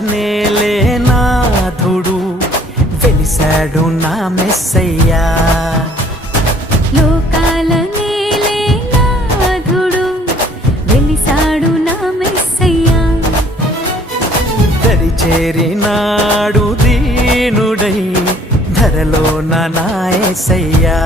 నేలే నాథుడు వెలిసాడు నా మెస్సయ్యా. లోకాల నేలే నాథుడు వెలిసాడు నా మెస్సయ్యా. దరి చేరినాడు దీనుడై ధరలో నా యేసయ్యా.